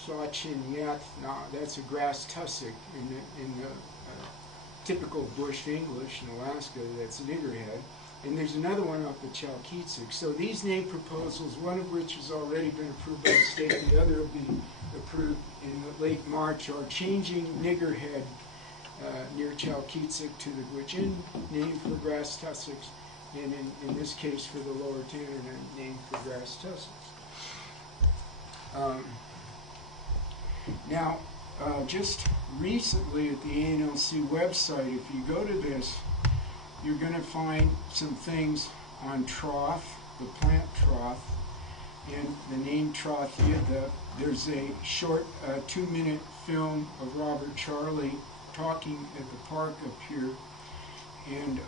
Shachinyatna. That's a grass tussock in the typical bush English in Alaska. That's Niggerhead. And there's another one up at Chalkitsik. So these name proposals, one of which has already been approved by the state, the other will be approved in late March, are changing Niggerhead near Chalkitsik to the Gwich'in name for grass tussocks, and in this case for the Lower Tanana name for grass tussocks. Now, just recently at the ANLC website, if you go to this, you're going to find some things on trough, the plant trough, and the name Trothia. There's a short 2-minute film of Robert Charley talking at the park up here, and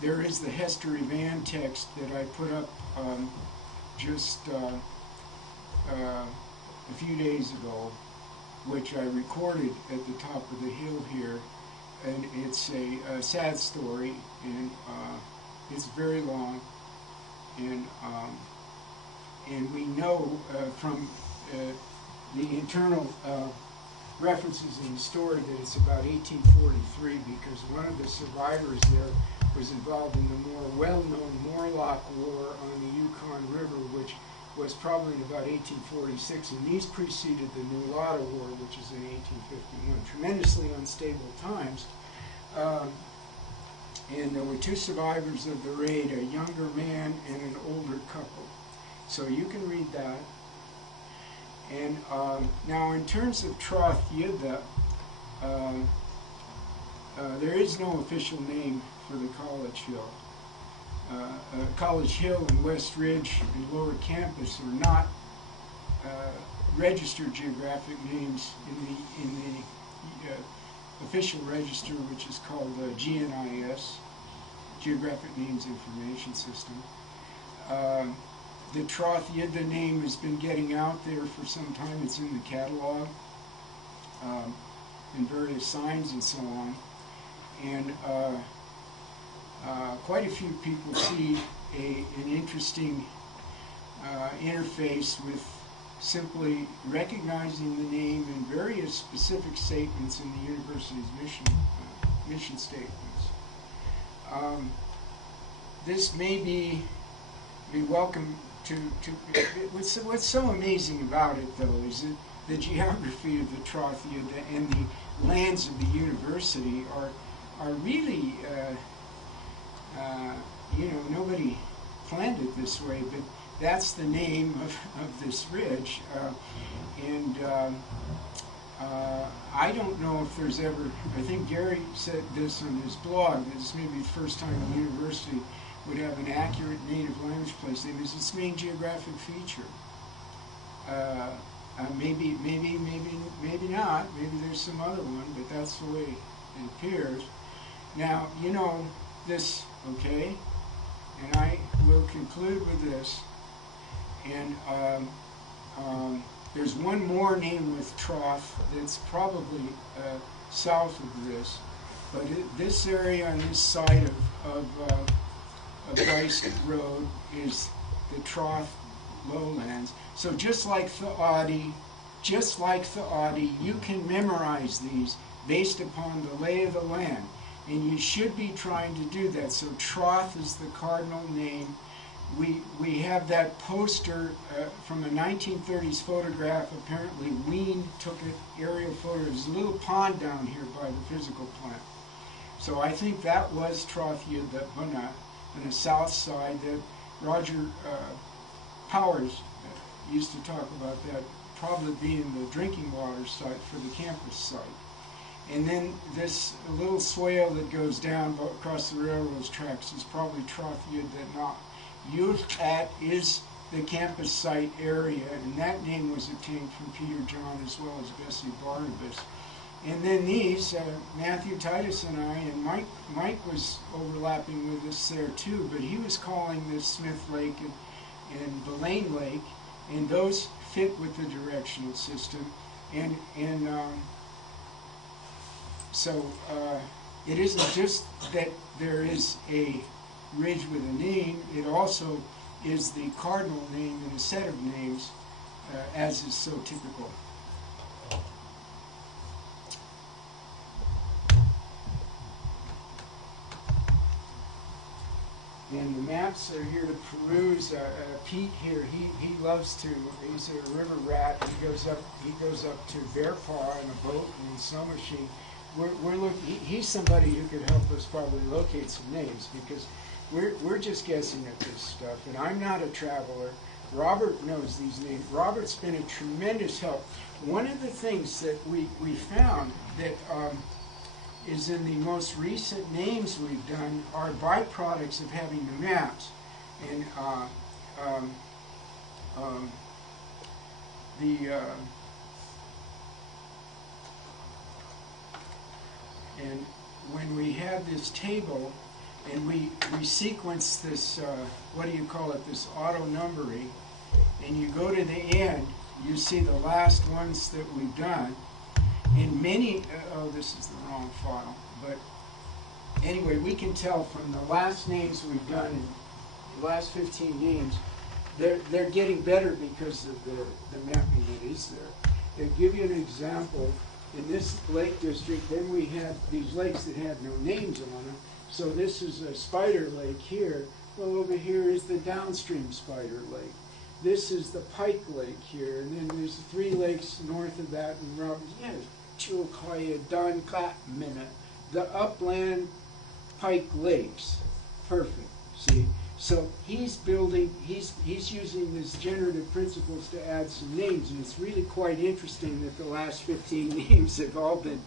there is the History Van text that I put up just a few days ago, which I recorded at the top of the hill here. And it's a sad story, and it's very long, and we know from the internal references in the story that it's about 1843, because one of the survivors there was involved in the more well-known Morlock War on the Yukon River, which was probably in about 1846, and these preceded the Nulata War, which is in 1851. Tremendously unstable times. and there were 2 survivors of the raid, a younger man and an older couple. So you can read that. And now in terms of Troth Yidda, there is no official name for the College Hill. College Hill and West Ridge and Lower Campus are not registered geographic names in the official register, which is called GNIS, Geographic Names Information System. The Troth Yidda name has been getting out there for some time. It's in the catalog and various signs and so on. And quite a few people see an interesting interface with simply recognizing the name in various specific statements in the university's mission statements. This may be welcome to what's so amazing about it, though, is that the geography of the Troth Yidda and the lands of the university are really, nobody planned it this way, but that's the name of this ridge. I don't know if there's ever, I think Gary said this on his blog, that this may be the first time the university would have an accurate native language place name as its main geographic feature. Maybe not. Maybe there's some other one, but that's the way it appears. Now, you know this, okay? And I will conclude with this. And there's one more name with Troth that's probably south of this. But this area on this side of Rice Road is the Troth lowlands. So just like the Audi, you can memorize these based upon the lay of the land. And you should be trying to do that. So Troth is the cardinal name. We have that poster from a 1930s photograph. Apparently Wien took an aerial photo. There's a little pond down here by the physical plant. So I think that was Troth Yidda Buna on the south side. That Roger Powers used to talk about that probably being the drinking water site for the campus site. And then this little swale that goes down across the railroad tracks is probably Troth Yidda Not. That is the campus site area, and that name was obtained from Peter John as well as Bessie Barnabas. And then these, Matthew Titus and I, and Mike was overlapping with us there too, but he was calling this Smith Lake and Belaine Lake, and those fit with the directional system. So it isn't just that there is a ridge with a name, it also is the cardinal name in a set of names, as is so typical. And the maps are here to peruse. Pete here, he loves to. He's a river rat. He goes up to Bear Paw in a boat and in snow machine. We're looking. He's somebody who could help us probably locate some names, because we're just guessing at this stuff. And I'm not a traveler. Robert knows these names. Robert's been a tremendous help. One of the things that we found that is in the most recent names we've done are byproducts of having the maps. And and when we had this table and we sequence this, what do you call it, this auto numbering, and you go to the end, you see the last ones that we've done. And many, oh, this is the wrong file, but anyway, we can tell from the last names we've done, the last 15 names, they're getting better because of the mapping that is there. To give you an example, in this lake district, then we had these lakes that had no names on them. So this is a Spider Lake here. Well, over here is the downstream Spider Lake. This is the Pike Lake here, and then there's 3 lakes north of that, and Chilkaya, Don Minute, the upland Pike Lakes. Perfect, see? So he's building, he's using these generative principles to add some names, and it's really quite interesting that the last 15 names have all been,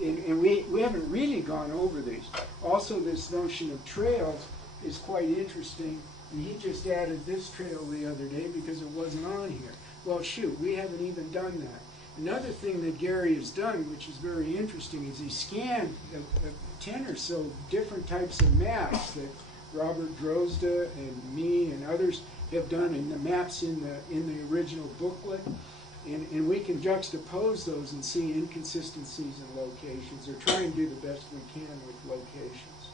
and we haven't really gone over these. Also, this notion of trails is quite interesting, and he just added this trail the other day because it wasn't on here. Well, shoot, we haven't even done that. Another thing that Gary has done, which is very interesting, is he scanned 10 or so different types of maps that Robert Drozda and me and others have done, in the maps in the original booklet, and we can juxtapose those and see inconsistencies in locations, or try and do the best we can with locations.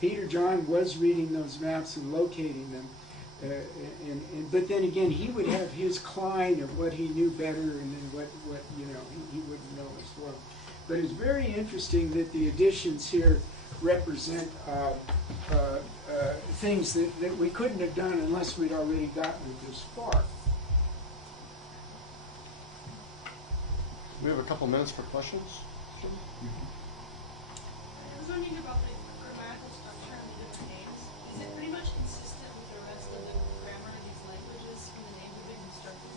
Peter John was reading those maps and locating them, but then again, he would have his Klein of what he knew better, and then what you know he wouldn't know as well. But it's very interesting that the additions here represent things that we couldn't have done unless we'd already gotten it this far. We have a couple minutes for questions. I was wondering about the grammatical structure of the different names. Is it pretty much consistent with the rest of the grammar of these languages when the names have been constructed?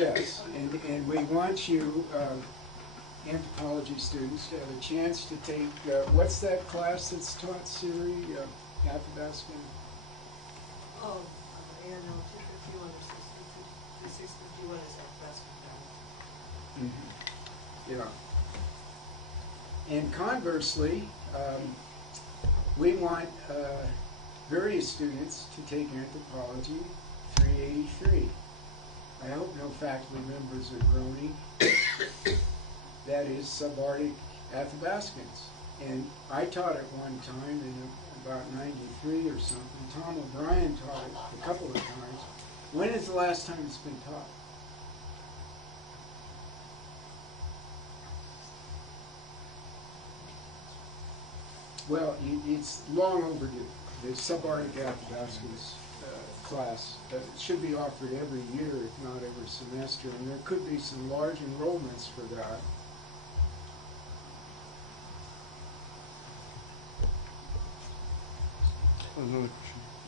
Yes, and we want you, anthropology students, to have a chance to take, what's that class that's taught, Siri? Athabascan? Oh, yeah, no, 251 or 651 is Athabascan. Yeah. And conversely, we want various students to take anthropology 383. I hope no faculty members are groaning. That is subarctic Athabascans. And I taught it one time in about 93 or something. Tom O'Brien taught it a couple of times. When is the last time it's been taught? Well, it's long overdue. The subarctic Athabascans class should be offered every year, if not every semester, and there could be some large enrollments for that.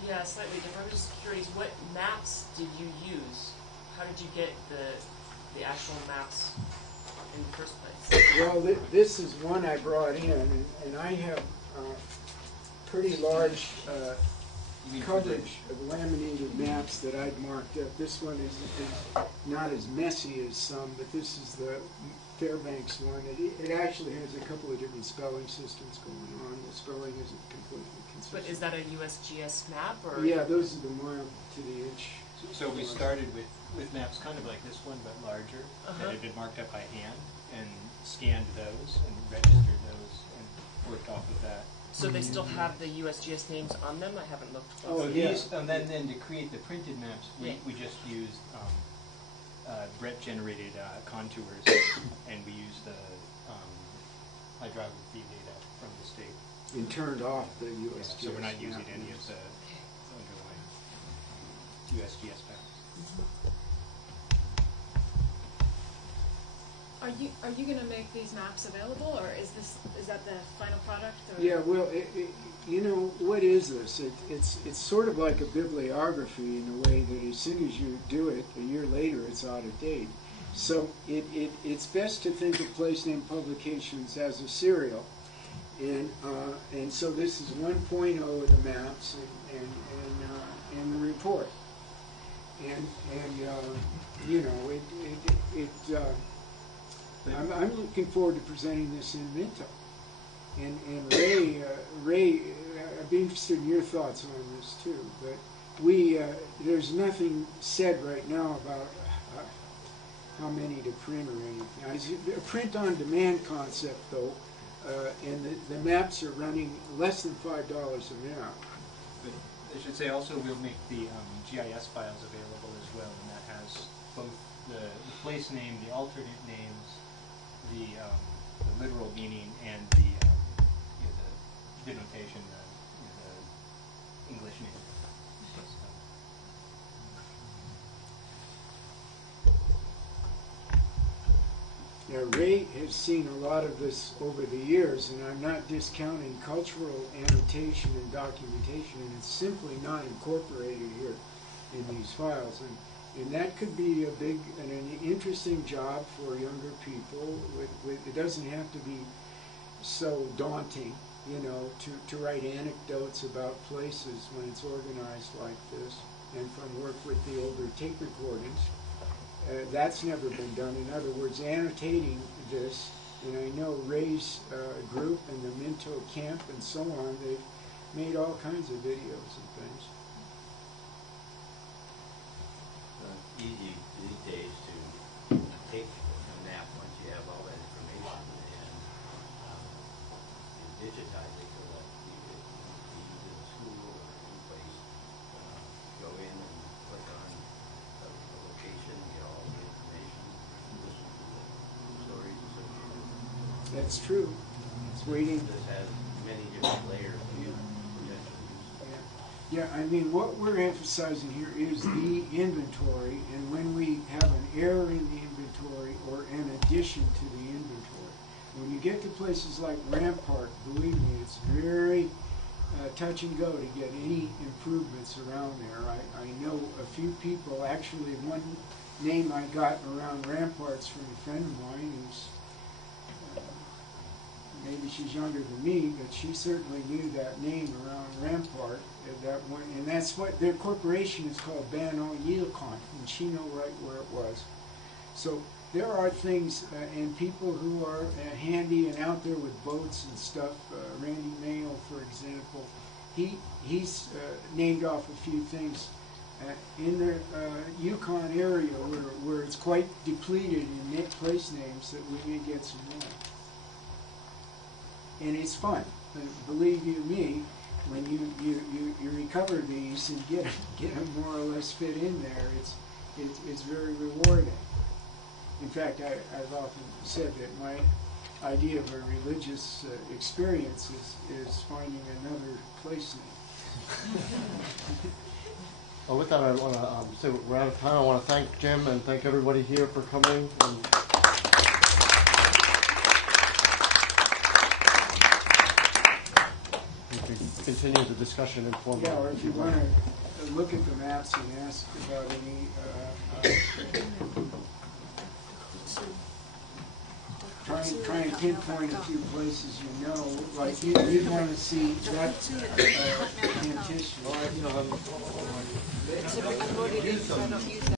Yeah, slightly different. I'm just curious, what maps did you use? How did you get the actual maps in the first place? Well, this is one I brought in, and I have pretty large coverage of laminated maps that I'd marked up. This one is not as messy as some, but this is the Fairbanks one. It actually has a couple of different spelling systems going on. The spelling isn't completely consistent. But is that a USGS map, or? Yeah, those are the mile to the inch. So we started with maps kind of like this one, but larger, that had been marked up by hand, and scanned those, and registered those, and worked off of that. So they still have the USGS names on them? I haven't looked. Oh, So yeah. these, and then to create the printed maps, we just used Brett-generated contours, and we used the hydrography data from the state. And turned off the USGS. So we're not using map. any of the underlying USGS maps. Are you going to make these maps available, or is that the final product? Or? Yeah, well, you know, what is this? It's sort of like a bibliography in the way that as soon as you do it, a year later, it's out of date. So it's best to think of place name publications as a serial, and so this is 1.0 of the maps and the report, and you know I'm looking forward to presenting this in Minto. And Ray, I'd be interested in your thoughts on this too. But there's nothing said right now about how many to print or anything. A print-on-demand concept though, and the maps are running less than $5 a map. But I should say also we'll make the GIS files available as well, and that has both the place name, the alternate names, the literal meaning, and the denotation, the English name. Ray has seen a lot of this over the years, and I'm not discounting cultural annotation and documentation, and it's simply not incorporated here in these files. And that could be a big and an interesting job for younger people. It doesn't have to be so daunting, you know, to write anecdotes about places when it's organized like this. And from work with the older tape recordings, that's never been done. In other words, annotating this, and I know Ray's group and the Minto camp and so on, they've made all kinds of videos and things. Easy these days to take a map once you have all that information and digitize it so that you could use it in school or any place. Go in and click on the location, get all the information, listen to the stories associated with it. That's true. It's waiting. This has many different layers of use, potential use. Yeah, I mean, what we're emphasizing here is the inventory, and when we have an error in the inventory or an addition to the inventory. When you get to places like Rampart, believe me, it's very touch and go to get any improvements around there. I know a few people, actually one name I got around Rampart's from a friend of mine who's maybe she's younger than me, but she certainly knew that name around Rampart. And that's what their corporation is called, Banal Yilcon, and she knew right where it was. So there are things, and people who are handy and out there with boats and stuff. Randy Mayo, for example, he's named off a few things in the Yukon area where it's quite depleted in place names that we may get some more. And it's fun. Believe you me, when you recover these and get them more or less fit in there, it's very rewarding. In fact, I've often said that my idea of a religious experience is finding another place name. Well, with that, I want to say we're out of time. I want to thank Jim and thank everybody here for coming. We can continue the discussion informally. Yeah, or if you want to look at the maps and ask about any try and pinpoint a few places you know, like you'd want to see that partition. So I'm voting if I don't use that.